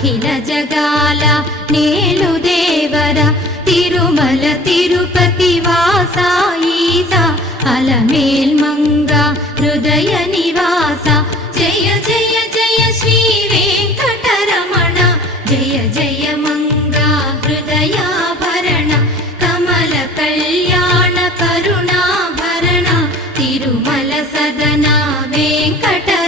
అఖిల జగాల నేలు దేవర తిరుమల తిరుపతి వాస ఈసా అలమేల్ మంగ హృదయ నివాస జయ జయ జయ శ్రీ వెంకటరమణ జయ జయ మంగ హృదయాభరణ కమల కళ్యాణ కరుణాభరణ తిరుమల సదన వెంకట